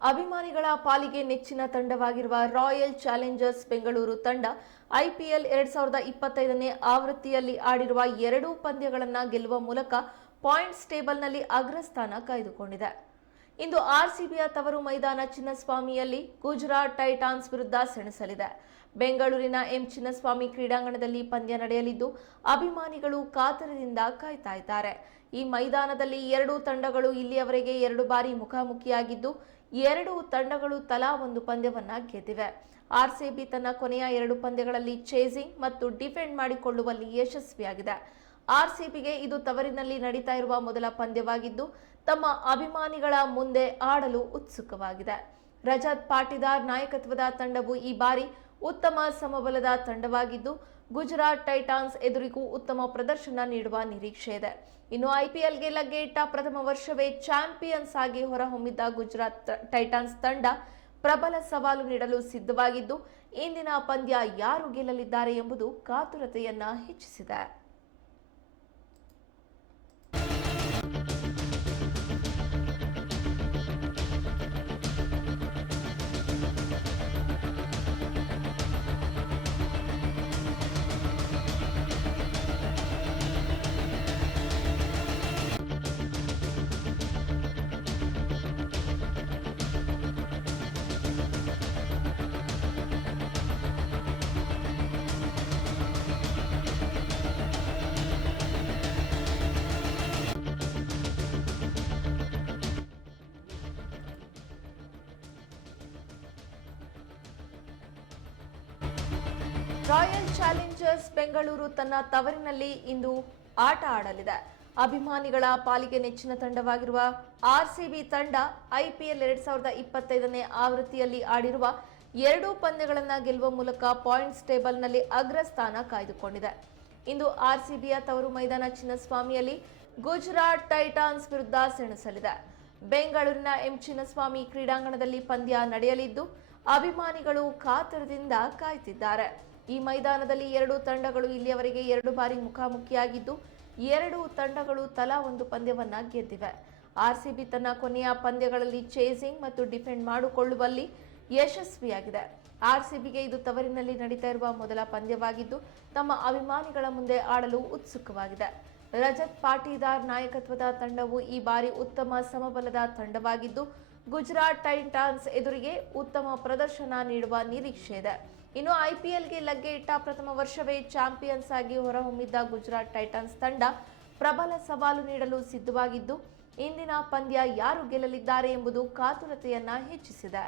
ಅಭಿಮಾನಿಗಳ ಪಾಲಿಗೆ ನೆಚ್ಚಿನ ತಂಡವಾಗಿರುವ ರಾಯಲ್ ಚಾಲೆಂಜರ್ಸ್ ಬೆಂಗಳೂರು ತಂಡ ಐಪಿಎಲ್ 2025ನೇ ಆವೃತ್ತಿಯಲ್ಲಿ ಆಡಿರುವ 2 ಪಂದ್ಯಗಳನ್ನು ಗೆಲ್ಲುವ ಮೂಲಕ ಪಾಯಿಂಟ್ಸ್ ಟೇಬಲ್ನಲ್ಲಿ ಅಗ್ರಸ್ಥಾನ ಕಾಯ್ದುಕೊಂಡಿದೆ. ಇಂದು ಆರ್ಸಿಬಿಯ ತವರು ಮೈದಾನ ಚಿನ್ನಸ್ವಾಮಿಯಲ್ಲಿ ಗುಜರಾತ್ ಟೈಟಾನ್ಸ್ ವಿರುದ್ಧ ಸೆಣಸಲಿದೆ. ಬೆಂಗಳೂರಿನ ಎಂ ಚಿನ್ನಸ್ವಾಮಿ ಕ್ರೀಡಾಂಗಣದಲ್ಲಿ ಪಂದ್ಯ ನಡೆಯಲಿದ್ದು ಅಭಿಮಾನಿಗಳು ಕಾತರದಿಂದ ಕಾಯ್ತಾ ಇದ್ದಾರೆ. ಈ ಮೈದಾನದಲ್ಲಿ 2 ತಂಡಗಳು ಇಲ್ಲಿಯವರೆಗೆ 2 ಬಾರಿ ಮುಖಾಮುಖಿಯಾಗಿದ್ದು 2 ತಂಡಗಳು ತಲಾ ಒಂದು ಪಂದ್ಯವನ್ನ ಗೆದ್ದಿವೆ. ಆರ್ಸಿಬಿ ತನ್ನ ಕೊನೆಯ 2 ಪಂದ್ಯಗಳಲ್ಲಿ ಚೇಸಿಂಗ್ ಮತ್ತು ಡಿಫೆಂಡ್ ಮಾಡಿಕೊಳ್ಳುವಲ್ಲಿ ಯಶಸ್ವಿಯಾಗಿದೆ. ಆರ್ಸಿಬಿಗೆ ಇದು ತವರಿನಲ್ಲಿ ನಡೀತಾ ಇರುವ ಮೊದಲ ಪಂದ್ಯವಾಗಿದ್ದು ತಮ್ಮ ಅಭಿಮಾನಿಗಳ ಮುಂದೆ ಆಡಲು ಉತ್ಸುಕವಾಗಿದೆ. ರಜತ್ ಪಾಟಿದಾರ್ ನಾಯಕತ್ವದ ತಂಡವು ಈ ಬಾರಿ ಉತ್ತಮ ಸಮಬಲದ ತಂಡವಾಗಿದ್ದು ಗುಜರಾತ್ ಟೈಟಾನ್ಸ್ ಎದುರಿಗೂ ಉತ್ತಮ ಪ್ರದರ್ಶನ ನೀಡುವ ನಿರೀಕ್ಷೆ ಇದೆ. ಇನ್ನು ಐಪಿಎಲ್ಗೆ ಲಗ್ಗೆ ಇಟ್ಟ ಪ್ರಥಮ ವರ್ಷವೇ ಚಾಂಪಿಯನ್ಸ್ ಆಗಿ ಹೊರಹೊಮ್ಮಿದ್ದ ಗುಜರಾತ್ ಟೈಟಾನ್ಸ್ ತಂಡ ಪ್ರಬಲ ಸವಾಲು ನೀಡಲು ಸಿದ್ಧವಾಗಿದ್ದು ಇಂದಿನ ಪಂದ್ಯ ಯಾರು ಗೆಲ್ಲಲಿದ್ದಾರೆ ಎಂಬುದು ಕಾತುರತೆಯನ್ನ ಹೆಚ್ಚಿಸಿದೆ. ರಾಯಲ್ ಚಾಲೆಂಜರ್ಸ್ ಬೆಂಗಳೂರು ತನ್ನ ತವರಿನಲ್ಲಿ ಇಂದು ಆಟ ಆಡಲಿದೆ. ಅಭಿಮಾನಿಗಳ ಪಾಲಿಗೆ ನೆಚ್ಚಿನ ತಂಡವಾಗಿರುವ ಆರ್ಸಿಬಿ ತಂಡ ಐಪಿಎಲ್ 2025ನೇ ಆವೃತ್ತಿಯಲ್ಲಿ ಆಡಿರುವ 2 ಪಂದ್ಯಗಳನ್ನು ಗೆಲ್ಲುವ ಮೂಲಕ ಪಾಯಿಂಟ್ಸ್ ಟೇಬಲ್ನಲ್ಲಿ ಅಗ್ರಸ್ಥಾನ ಕಾಯ್ದುಕೊಂಡಿದೆ. ಇಂದು ಆರ್ಸಿಬಿಯ ತವರು ಮೈದಾನ ಚಿನ್ನಸ್ವಾಮಿಯಲ್ಲಿ ಗುಜರಾತ್ ಟೈಟಾನ್ಸ್ ವಿರುದ್ಧ ಸೆಣಸಲಿದೆ. ಬೆಂಗಳೂರಿನ ಎಂ ಚಿನ್ನಸ್ವಾಮಿ ಕ್ರೀಡಾಂಗಣದಲ್ಲಿ ಪಂದ್ಯ ನಡೆಯಲಿದ್ದು ಅಭಿಮಾನಿಗಳು ಕಾತರದಿಂದ ಕಾಯ್ತಿದ್ದಾರೆ. ಈ ಮೈದಾನದಲ್ಲಿ 2 ತಂಡಗಳು ಇಲ್ಲಿಯವರೆಗೆ 2 ಬಾರಿ ಮುಖಾಮುಖಿಯಾಗಿದ್ದು 2 ತಂಡಗಳು ತಲಾ ಒಂದು ಪಂದ್ಯವನ್ನ ಗೆದ್ದಿವೆ. ಆರ್ಸಿಬಿ ತನ್ನ ಕೊನೆಯ ಪಂದ್ಯಗಳಲ್ಲಿ ಚೇಸಿಂಗ್ ಮತ್ತು ಡಿಫೆಂಡ್ ಮಾಡಿಕೊಳ್ಳುವಲ್ಲಿ ಯಶಸ್ವಿಯಾಗಿದೆ. ಆರ್ಸಿಬಿಗೆ ಇದು ತವರಿನಲ್ಲಿ ನಡೀತಾ ಇರುವ ಮೊದಲ ಪಂದ್ಯವಾಗಿದ್ದು ತಮ್ಮ ಅಭಿಮಾನಿಗಳ ಮುಂದೆ ಆಡಲು ಉತ್ಸುಕವಾಗಿದೆ. ರಜತ್ ಪಾಟಿದಾರ್ ನಾಯಕತ್ವದ ತಂಡವು ಈ ಬಾರಿ ಉತ್ತಮ ಸಮಬಲದ ತಂಡವಾಗಿದ್ದು ಗುಜರಾತ್ ಟೈಟಾನ್ಸ್ ಎದುರಿಗೆ ಉತ್ತಮ ಪ್ರದರ್ಶನ ನೀಡುವ ನಿರೀಕ್ಷೆ ಇದೆ. ಇನ್ನು ಐಪಿಎಲ್ಗೆ ಲಗ್ಗೆ ಇಟ್ಟ ಪ್ರಥಮ ವರ್ಷವೇ ಚಾಂಪಿಯನ್ಸ್ ಆಗಿ ಹೊರಹೊಮ್ಮಿದ್ದ ಗುಜರಾತ್ ಟೈಟಾನ್ಸ್ ತಂಡ ಪ್ರಬಲ ಸವಾಲು ನೀಡಲು ಸಿದ್ಧವಾಗಿದ್ದು ಇಂದಿನ ಪಂದ್ಯ ಯಾರು ಗೆಲ್ಲಲಿದ್ದಾರೆ ಎಂಬುದು ಕಾತುರತೆಯನ್ನ ಹೆಚ್ಚಿಸಿದೆ.